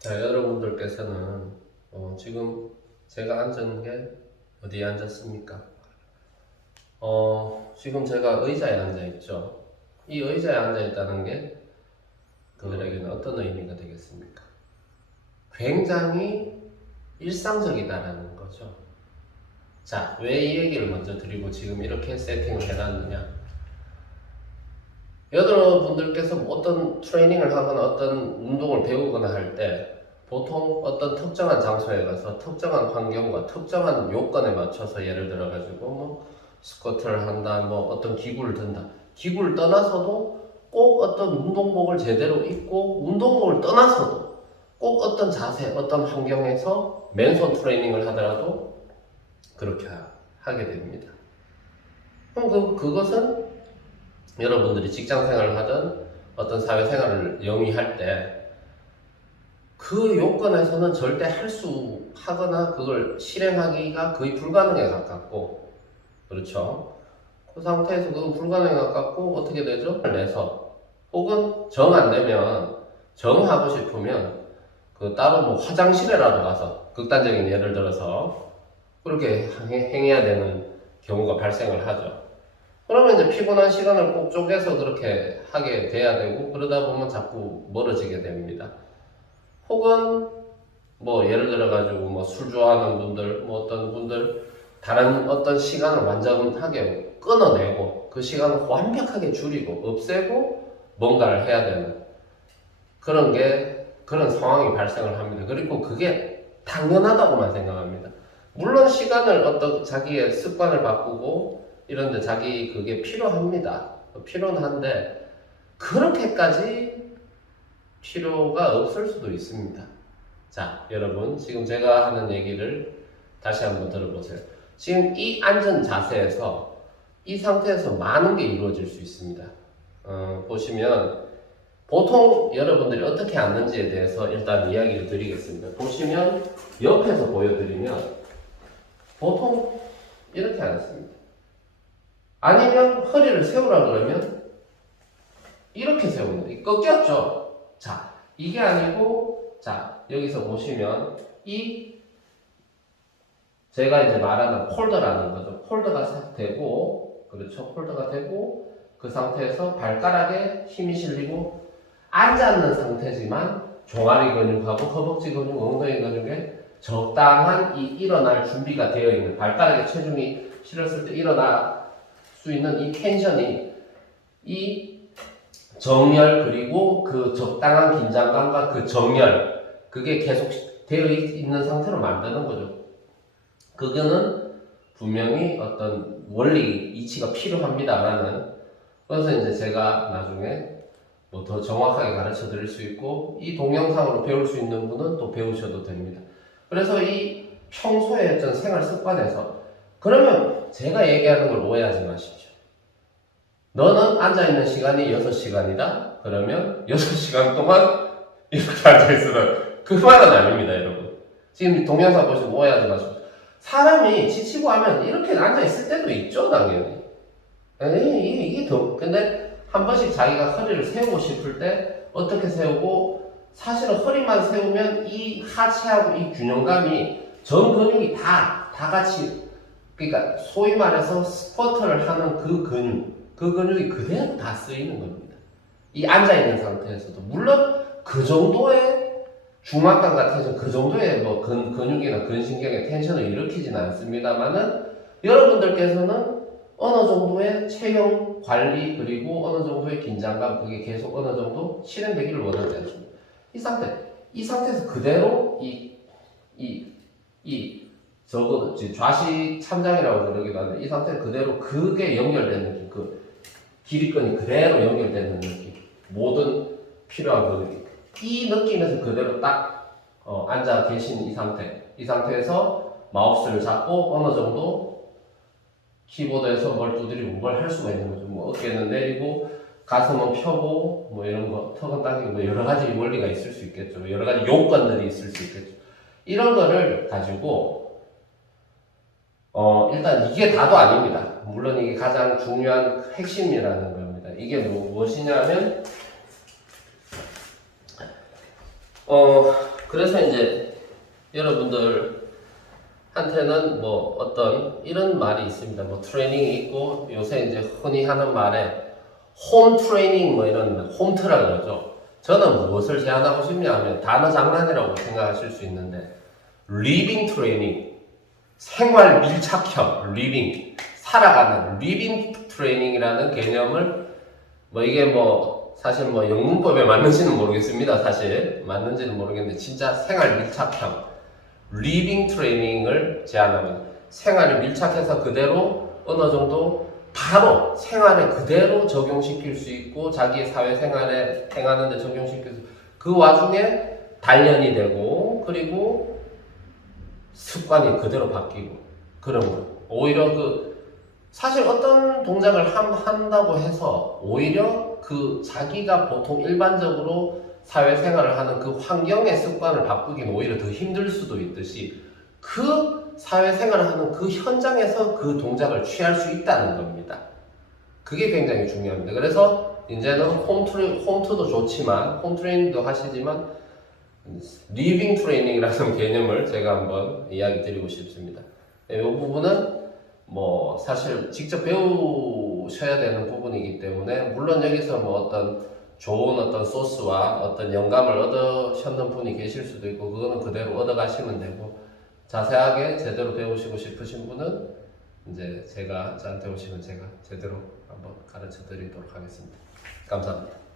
자, 여러분들께서는 지금 제가 앉은 게 어디에 앉았습니까? 지금 제가 의자에 앉아 있죠. 이 의자에 앉아 있다는 게 그들에게는 어떤 의미가 되겠습니까? 굉장히 일상적이다라는 거죠. 자, 왜 이 얘기를 먼저 드리고 지금 이렇게 세팅을 해놨느냐? 여러분들께서 어떤 트레이닝을 하거나 어떤 운동을 배우거나 할 때 보통 어떤 특정한 장소에 가서 특정한 환경과 특정한 요건에 맞춰서 예를 들어 가지고 뭐 스쿼트를 한다, 뭐 어떤 기구를 든다. 기구를 떠나서도 꼭 어떤 운동복을 제대로 입고 운동복을 떠나서도 꼭 어떤 자세, 어떤 환경에서 맨손 트레이닝을 하더라도 그렇게 하게 됩니다. 그럼 그것은 여러분들이 직장 생활을 하든 어떤 사회 생활을 영위할 때 그 요건에서는 절대 하거나 그걸 실행하기가 거의 불가능에 가깝고, 그렇죠? 그 상태에서 그건 불가능에 가깝고 어떻게 되죠? 내서 혹은 정 안 되면 정하고 싶으면 그 따로 뭐 화장실에라도 가서 극단적인 예를 들어서 그렇게 행해야 되는 경우가 발생을 하죠. 그러면 이제 피곤한 시간을 꼭 쪼개서 그렇게 하게 돼야 되고 그러다 보면 자꾸 멀어지게 됩니다. 혹은 뭐 예를 들어 가지고 뭐 술 좋아하는 분들, 뭐 어떤 분들 다른 어떤 시간을 완전하게 끊어내고 그 시간을 완벽하게 줄이고 없애고 뭔가를 해야 되는 그런 상황이 발생을 합니다. 그리고 그게 당연하다고만 생각합니다. 물론 시간을 어떤 자기의 습관을 바꾸고 이런데 자기 그게 필요합니다. 필요는 한데 그렇게까지 필요가 없을 수도 있습니다. 자, 여러분 지금 제가 하는 얘기를 다시 한번 들어보세요. 지금 이 앉은 자세에서 이 상태에서 많은 게 이루어질 수 있습니다. 보시면 보통 여러분들이 어떻게 앉는지에 대해서 일단 이야기를 드리겠습니다. 보시면 옆에서 보여드리면 보통 이렇게 앉습니다. 아니면 허리를 세우라 그러면 이렇게 세웁니다. 꺾였죠? 자, 이게 아니고, 자, 여기서 보시면 제가 이제 말하는 폴더라는 거죠. 폴더가 되고, 그렇죠? 폴더가 되고, 그 상태에서 발가락에 힘이 실리고, 앉아있는 상태지만, 종아리 근육하고 허벅지 근육, 엉덩이 근육에 적당한 일어날 준비가 되어 있는, 발가락에 체중이 실었을 때 일어날 수 있는 이 텐션이, 이 정렬 그리고 그 적당한 긴장감과 그 정렬 그게 계속 되어 있는 상태로 만드는 거죠. 그거는 분명히 어떤 원리 이치가 필요합니다만은 그래서 이제 제가 나중에 뭐 더 정확하게 가르쳐 드릴 수 있고 이 동영상으로 배울 수 있는 분은 또 배우셔도 됩니다. 그래서 이 평소에 어떤 생활 습관에서 그러면 제가 얘기하는 걸 오해하지 마십시오. 너는 앉아있는 시간이 6시간이다? 그러면 6시간 동안 이렇게 앉아있으면 그 말은 아닙니다, 여러분. 지금 동영상 보시면 오해하지 마십시오. 사람이 지치고 하면 이렇게 앉아있을 때도 있죠, 당연히. 이게 근데 한 번씩 자기가 허리를 세우고 싶을 때 어떻게 세우고 사실은 허리만 세우면 이 하체하고 이 균형감이 전 근육이 다 같이 그러니까 소위 말해서 스쿼트를 하는 그 근육이 그대로 다 쓰이는 겁니다. 이 앉아있는 상태에서도. 물론 그 정도의 중압감 같은 그 정도의 뭐 근육이나 근신경의 텐션을 일으키진 않습니다만은 여러분들께서는 어느 정도의 체형 관리 그리고 어느 정도의 긴장감 그게 계속 어느 정도 실행되기를 원하지 않습니다. 이 상태에서 그대로 저거 좌식 참장이라고 그러기도 하는데 이 상태 그대로 그게 연결되는 느낌, 그 길이끈이 그대로 연결되는 느낌, 모든 필요한 그 느낌, 이 느낌에서 그대로 딱 앉아 계신 이 상태에서 마우스를 잡고 어느 정도 키보드에서 뭘 두드리고 뭘 할 수가 있는 거죠. 뭐 어깨는 내리고 가슴은 펴고 뭐 이런 거 턱은 당기고 뭐 여러 가지 원리가 있을 수 있겠죠. 여러 가지 요건들이 있을 수 있겠죠. 이런 거를 가지고 일단 이게 다도 아닙니다. 물론 이게 가장 중요한 핵심이라는 겁니다. 이게 무엇이냐면, 그래서 이제 여러분들한테는 뭐 어떤 이런 말이 있습니다. 뭐 트레이닝이 있고 요새 이제 흔히 하는 말에 홈 트레이닝 뭐 이런 홈트라고 그러죠. 저는 무엇을 제안하고 싶냐 하면 단어 장난이라고 생각하실 수 있는데 리빙 트레이닝, 생활 밀착형 리빙, 살아가는 리빙 트레이닝이라는 개념을 뭐 이게 뭐 사실 뭐 영문법에 맞는지는 모르겠습니다. 사실 맞는지는 모르겠는데 진짜 생활 밀착형 리빙 트레이닝을 제안합니다. 생활에 밀착해서 그대로 어느 정도 바로 생활에 그대로 적용시킬 수 있고 자기의 사회생활에 행하는 데 적용시킬 수 있고 그 와중에 단련이 되고 그리고 습관이 그대로 바뀌고 그런 거. 오히려 사실 어떤 동작을 한다고 해서 오히려 자기가 보통 일반적으로 사회생활을 하는 그 환경의 습관을 바꾸긴 오히려 더 힘들 수도 있듯이 그 사회생활을 하는 그 현장에서 그 동작을 취할 수 있다는 겁니다. 그게 굉장히 중요합니다. 그래서 이제는 홈트도 좋지만 홈 트레이닝도 하시지만 리빙 트레이닝이라는 개념을 제가 한번 이야기 드리고 싶습니다. 이 부분은 뭐 사실 직접 배우셔야 되는 부분이기 때문에 물론 여기서 뭐 어떤 좋은 어떤 소스와 어떤 영감을 얻으셨는 분이 계실 수도 있고 그거는 그대로 얻어가시면 되고 자세하게 제대로 배우시고 싶으신 분은 이제 저한테 오시면 제가 제대로 한번 가르쳐 드리도록 하겠습니다. 감사합니다.